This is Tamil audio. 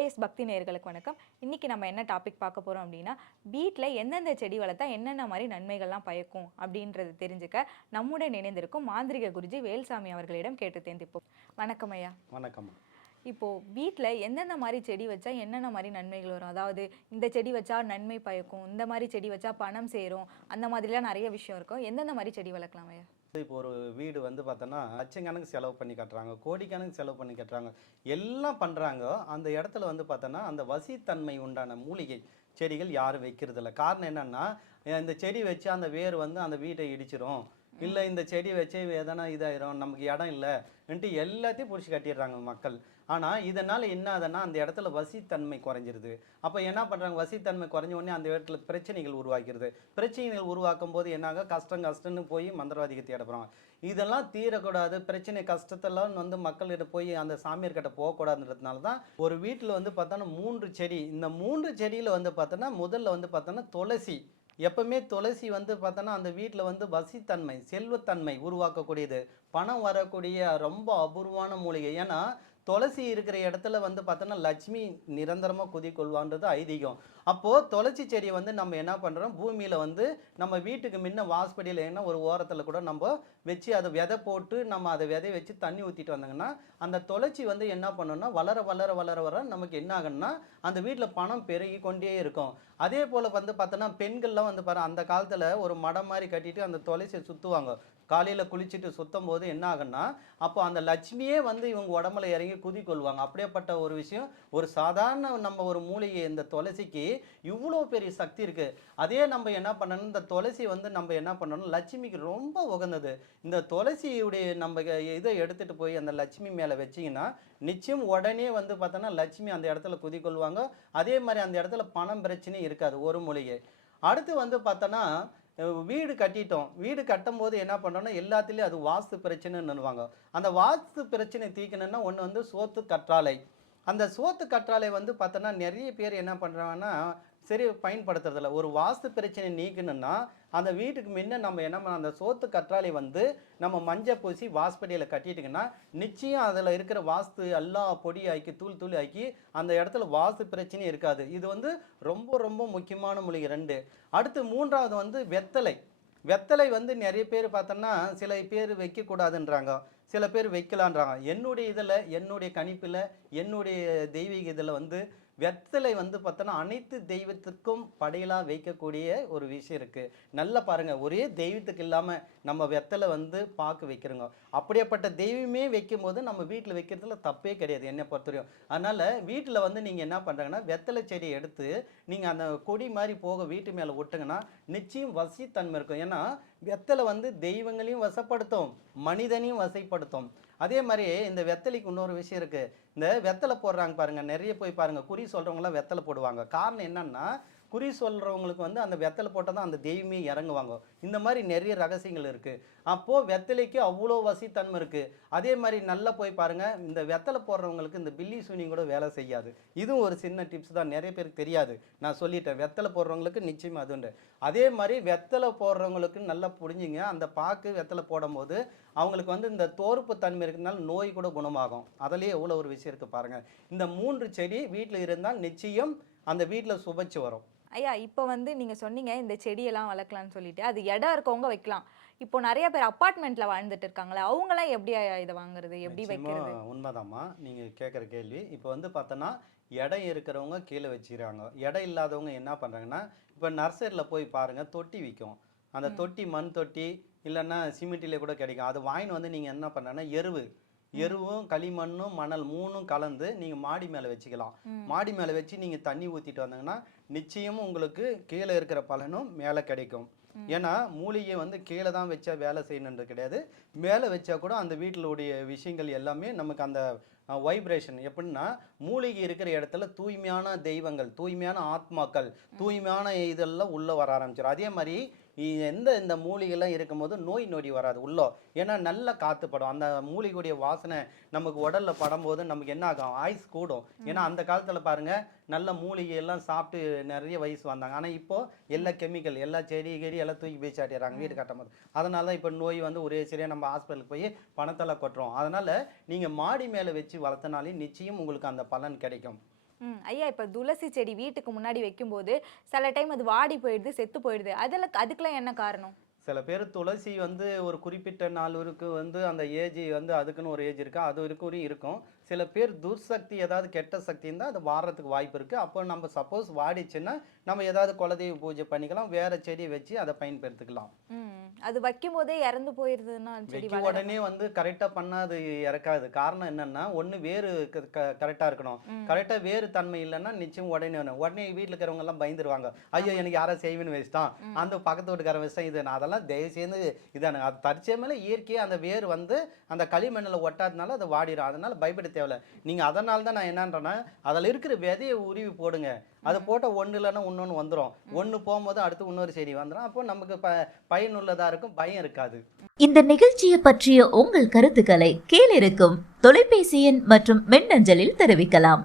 OS பக்தி நேயர்களுக்கு வணக்கம். இன்னைக்கு நம்ம என்ன டாபிக் பார்க்க போறோம் அப்படின்னா, வீட்ல எந்தெந்த செடி வளர்த்தா என்னென்ன மாரி நன்மைகள்லாம் பயக்கும் அப்படின்றத தெரிஞ்சுக்க நம்முடன் இணைந்திருக்கும் மாந்திரிக குருஜி வேல்சாமி அவர்களிடம் கேட்டு தெரிந்துப்போம். வணக்கம் ஐயா. வணக்கம். இப்போ வீட்ல எந்தெந்த மாரி செடி வச்சா என்னென்ன மாரி நன்மைகள் வரும்? அதாவது இந்த செடி வச்சா நன்மை பயக்கும், இந்த மாரி செடி வச்சா பணம் சேரும், அந்த மாதிரிலாம் நெறைய விஷயம் இருக்கும். எந்தெந்த மாரி செடி வளர்க்கலாம் ஐயா? இப்போ ஒரு வீடு வந்து பார்த்தோன்னா, லட்சக்கணக்கு செலவு பண்ணி கட்டுறாங்க. கோடிக்கணக்கு செலவு பண்ணி கட்டுறாங்க. எல்லாம் பண்றாங்க. அந்த இடத்துல வந்து பார்த்தோன்னா, அந்த வசித்தன்மை உண்டான மூலிகை செடிகள் யாரும் வைக்கிறதில்ல. காரணம் என்னன்னா, இந்த செடி வச்சு அந்த வேர் வந்து அந்த வீட்டை இடிச்சிரும். இல்ல இந்த செடி வச்சு எதனா இதாயிரும். நமக்கு இடம் இல்லன்ட்டு எல்லாத்தையும் புடிச்சு கட்டிடுறாங்க மக்கள். ஆனா, இதனால என்ன ஆகுதுன்னா, அந்த இடத்துல வசித்தன்மை குறைஞ்சிருது. அப்ப என்ன பண்றாங்க? வசித்தன்மை குறைஞ்ச உடனே அந்த இடத்துல பிரச்சனைகள் உருவாகிறது. பிரச்சனைகள் உருவாக்கும்போது என்னாகும்? கஷ்டம்னு போய் மந்திரவாதிக்கு தேட போறாங்க. இதெல்லாம் தீரக்கூடாது. பிரச்சனை கஷ்டத்தெல்லாம் வந்து மக்கள்கிட்ட போய் அந்த சாமியார்கிட்ட போகக்கூடாதுன்றதுனால தான் ஒரு வீட்ல வந்து பார்த்தோன்னா 3 செடி. இந்த 3 செடியில வந்து பார்த்தோன்னா, முதல்ல வந்து பார்த்தோன்னா துளசி. எப்பவுமே துளசி வந்து பார்த்தோன்னா, அந்த வீட்ல வந்து வசித்தன்மை, செல்வத்தன்மை உருவாக்கக்கூடியது. பணம் வரக்கூடிய ரொம்ப அபூர்வமான மூலிகை. ஏன்னா, துளசி இருக்கிற இடத்துல வந்து பார்த்தோன்னா, லட்சுமி நிரந்தரமா குடிகொள்வான்றது ஐதீகம். அப்போ துளசி செடிய வந்து நம்ம என்ன பண்றோம், பூமியில வந்து நம்ம வீட்டுக்கு முன்ன வாசப்படியில என்ன ஒரு ஓரத்துல கூட நம்ப வச்சு அத விதை போட்டு நம்ம அத விதைய வச்சு தண்ணி ஊத்திட்டு வந்தாங்கன்னா, அந்த துளசி வந்து என்ன பண்ணும்னா, வளர வளர வளர வளர நமக்கு என்ன ஆகும்னா, அந்த வீட்ல பணம் பெருகிக் கொண்டே இருக்கும். அதே போல வந்து பார்த்தோன்னா, பெண்கள்லாம் வந்து பாரு அந்த காலத்துல ஒரு மடம் மாரி கட்டிட்டு அந்த துளசிய சுத்துவாங்க. காலையில குளிச்சுட்டு சுத்தம்போது என்ன ஆகும்னா, அப்போ அந்த லட்சுமியே வந்து இவங்க உடம்புல இறங்கி குதிக்கொள்வாங்க. அப்படியேப்பட்ட ஒரு விஷயம். ஒரு சாதாரண நம்ம ஒரு மூலிகை இந்த துளசிக்கு இவ்வளோ பெரிய சக்தி இருக்கு. அதே நம்ம என்ன பண்ணணும், இந்த துளசி வந்து நம்ம என்ன பண்ணணும், லட்சுமிக்கு ரொம்ப உகந்தது. இந்த துளசியுடைய நம்ம இதை எடுத்துட்டு போய் அந்த லட்சுமி மேல வச்சீங்கன்னா, நிச்சயம் உடனே வந்து பார்த்தோன்னா, லட்சுமி அந்த இடத்துல குதிக்கொள்வாங்க. அதே மாரி அந்த இடத்துல பணம் பிரச்சனை இருக்காது. ஒரு மூலிகை. அடுத்து வந்து பார்த்தோன்னா, வீடு கட்டிட்டோம். வீடு கட்டும்போது என்ன பண்றோம்னா, எல்லாத்துலயும் அது வாஸ்து பிரச்சனைன்னுவாங்க. அந்த வாஸ்து பிரச்சனை தீர்க்கணும்னா, ஒண்ணு வந்து சோத்து கற்றாழை. அந்த சோத்து கற்றாழை வந்து பார்த்தோன்னா, நெறைய பேர் என்ன பண்றாங்கன்னா, சரி பயன்படுத்துறதில்ல. ஒரு வாஸ்து பிரச்சனை நீக்கணும்னா, அந்த வீட்டுக்கு முன்ன நம்ம என்ன பண்ணணும், அந்த சோத்து கற்றாழை வந்து நம்ம மஞ்ச பூசி வாசப்படியில கட்டிட்டீங்கன்னா, நிச்சயம் அதுல இருக்கிற வாஸ்து எல்லாம் பொடியாக்கி, தூள் தூள் ஆக்கி, அந்த இடத்துல வாஸ்து பிரச்சனையே இருக்காது. இது வந்து ரொம்ப ரொம்ப முக்கியமான மூலிகை 2. அடுத்து 3வது வந்து வெத்தலை. வெத்தலை வந்து நெறைய பேர் பார்த்தோன்னா, சில பேர் வைக்கக்கூடாதுன்றாங்க. சில பேர் வைக்கலான்றாங்க. என்னுடைய இதில, என்னுடைய கணிப்பில, என்னுடைய தெய்வீக இதில வந்து வெத்தலை வந்து பார்த்தோன்னா, அனைத்து தெய்வத்துக்கும் படையலா வைக்கக்கூடிய ஒரு விஷயம் இருக்கு. நல்லா பாருங்க, ஒரே தெய்வத்துக்கு இல்லாம நம்ம வெத்தலை வந்து பாக்கு வைக்கிறோங்க. அப்படியாப்பட்ட தெய்வமே வைக்கும்போது நம்ம வீட்ல வைக்கிறதுல தப்பே கிடையாது, என்னை பொறுத்தவரையும். அதனால வீட்ல வந்து நீங்க என்ன பண்றாங்கன்னா, வெத்தலை செடிய எடுத்து நீங்க அந்த கொடி மாரி போக வீட்டு மேல ஒட்டுங்கன்னா, நிச்சயம் வசித்தன்மை இருக்கும். ஏன்னா, வெத்தலை வந்து தெய்வங்களையும் வசப்படுத்தும், மனிதனையும் வசைப்படுத்தும். அதே மாரி இந்த வெத்தலைக்கு இன்னொரு விஷயம் இருக்கு. இந்த வெத்தலை போடுறாங்க பாருங்க, நெறைய போய் பாருங்க, குறி சொல்றவங்கலாம் வெத்தலை போடுவாங்க. காரணம் என்னன்னா, குறி சொல்றவங்களுக்கு வந்து அந்த வெத்தலை போட்டா தான் அந்த தெய்வமே இறங்குவாங்க. இந்த மாரி நெறைய ரகசியங்கள் இருக்கு. அப்போ வெத்தலைக்கு அவ்வளோ வசித்தன்மை இருக்கு. அதே மாரி நல்லா போய் பாருங்க, இந்த வெத்தலை போடுறவங்களுக்கு இந்த பில்லி சூனியம் கூட வேலை செய்யாது. இதுவும் ஒரு சின்ன டிப்ஸ் தான். நெறைய பேருக்கு தெரியாது. நான் சொல்லிட்டேன். வெத்தலை போடுறவங்களுக்கு நிச்சயமா அது உண்டு. அதே மாரி வெத்தலை போடுறவங்களுக்கு நல்லா புரிஞ்சுங்க, அந்த பாக்கு வெத்தலை போடும்போது அவங்களுக்கு வந்து இந்த தோற்பு தன்மை இருக்கிறதுனால நோய் கூட குணமாகும். அதிலேயே எவ்வளோ ஒரு விஷயம் இருக்கு பாருங்க. இந்த 3 செடி வீட்ல இருந்தால் நிச்சயம் அந்த வீட்ல சுபட்சி வரும். ஐயா, இப்போ வந்து நீங்க சொன்னீங்க, இந்த செடியெல்லாம் வளர்க்கலாம்னு சொல்லிட்டு. அது இடம் இருக்கவங்க வைக்கலாம். இப்போ நெறைய பேர் அபார்ட்மெண்ட்ல வாழ்ந்துட்டு இருக்காங்கல்ல, அவங்கலாம் எப்படி ஐயா இத வாங்குறது? எப்படி நிச்சயமா வைக்கிறது? உண்மைதாம்மா. நீங்க கேட்குற கேள்வி. இப்போ வந்து பார்த்தோன்னா, இடம் இருக்கிறவங்க கீழ வச்சுக்கிறாங்க. இடம் இல்லாதவங்க என்ன பண்றாங்கன்னா, இப்போ நர்சரில போய் பாருங்க, தொட்டி விக்கும். அந்த ம், தொட்டி மண் தொட்டி இல்லன்னா சிமெண்ட்டிலே கூட கிடைக்கும். அது வாங்கின்னு வந்து நீங்க என்ன பண்ணலான்னா, ம், எருவும், களிமண்ணும், மணல் 3ம் கலந்து நீங்க மாடி மேல வச்சுக்கலாம். ம், மாடி மேல வச்சு நீங்க தண்ணி ஊத்திட்டு வந்தீங்கன்னா, நிச்சயமும் உங்களுக்கு கீழ இருக்கிற பலனும் மேல கிடைக்கும். ம், ஏன்னா, மூலிகை வந்து கீழ தான் வச்சா வேலை செய்யணுன்றது கிடையாது. மேல வச்சா கூட அந்த வீட்டிலுடைய விஷயங்கள் எல்லாமே நமக்கு அந்த வைப்ரேஷன் எப்படின்னா, மூலிகை இருக்கிற இடத்துல தூய்மையான தெய்வங்கள், தூய்மையான ஆத்மாக்கள், ம், தூய்மையான இதெல்லாம் உள்ள வர ஆரம்பிச்சிரும். அதே மாரி இந்த மூலிகைலாம் இருக்கும்போது நோய் நொடி வராது உள்ள. ஏன்னா நல்ல காத்து படும். அந்த மூலிகையுடைய வாசனை நமக்கு உடல்ல படும்போது நமக்கு என்ன ஆகும்? ஆயுசு கூடும். ஏன்னா ம், அந்த காலத்துல பாருங்க, நல்ல மூலிகை எல்லாம் சாப்பிட்டு நெறைய வயசு வந்தாங்க. ஆனா இப்போ எல்லா ம், கெமிக்கல், எல்லா செடி கிடி எல்லாம் தூக்கி வீசாட்டிறாங்க வீடு ம். கட்டும்போது. அதனால தான் இப்ப நோய் வந்து ஒரே சரியா நம்ம ஹாஸ்பிட்டலுக்கு போய் பணத்தெல்லாம் கொட்டுறோம். அதனால நீங்க மாடி மேல வச்சு வளர்த்தனாலே நிச்சயம் உங்களுக்கு அந்த பலன் கிடைக்கும். ஐயா இப்போ துளசி செடி வீட்டுக்கு முன்னாடி வைக்கும்போது சில டைம் அது வாடி போயிடுது, செத்து போயிடுது. அதுக்கெல்லாம் என்ன காரணம்? சில பேர் துளசி வந்து ஒரு குறிப்பிட்ட நாள் வரைக்கும் வந்து அந்த ஏஜ் வந்து அதுக்குன்னு ஒரு ஏஜ் இருக்கு, அது வரைக்கும் இருக்கும். சில பேர் துர்சக்தி ஏதாவது கெட்ட சக்தி இருந்தால் அது வாடுறதுக்கு வாய்ப்பு இருக்கு. அப்போ நம்ம சப்போஸ் வாடிச்சுன்னா நம்ம ஏதாவது குலதெய்வ பூஜை பண்ணிக்கலாம், வேற செடி வச்சு அதை பயன்படுத்திக்கலாம். அது வைக்கும் போதே இறந்து போயிருதுன்னா செடி வைக்க உடனே வந்து கரெக்டா பண்ணா அது இறக்காது. காரணம் என்னன்னா, ஒண்ணு வேறு கரெக்டா இருக்கணும். கரெக்டா வேறு தன்மை இல்லைன்னா நிச்சயம் உடனே உடனே வீட்டுல இருக்கிறவங்க எல்லாம் பயந்துருவாங்க. ஐயோ எனக்கு யாரா செய்வேன்னு வச்சுட்டான், அந்த பக்கத்து வீட்டுக்காரன் வச்சுட்டான், இது நான் அதெல்லாம் தயவு செய்து இதான அது தற்செயமையில இயற்கையா அந்த வேர் வந்து அந்த களிமண்ணில் ஒட்டாதனால அது வாடிடும். அதனால பயப்பட தேவையில்ல. நீங்க அதனால தான் நான் என்னன்றேன்னா, அதுல இருக்கிற விதையை உருவி போடுங்க. அதை போட்ட ஒண்ணு இல்லைன்னா இன்னொன்னு வந்துடும். ஒண்ணு போகும்போது அடுத்து இன்னொரு செடி வந்துடும். அப்போ நமக்கு பயனுள்ளதா இருக்கும், பயம் இருக்காது. இந்த நிகழ்ச்சியை பற்றிய உங்கள் கருத்துக்களை கீழிருக்கும் தொலைபேசி எண் மற்றும் மின்னஞ்சலில் தெரிவிக்கலாம்.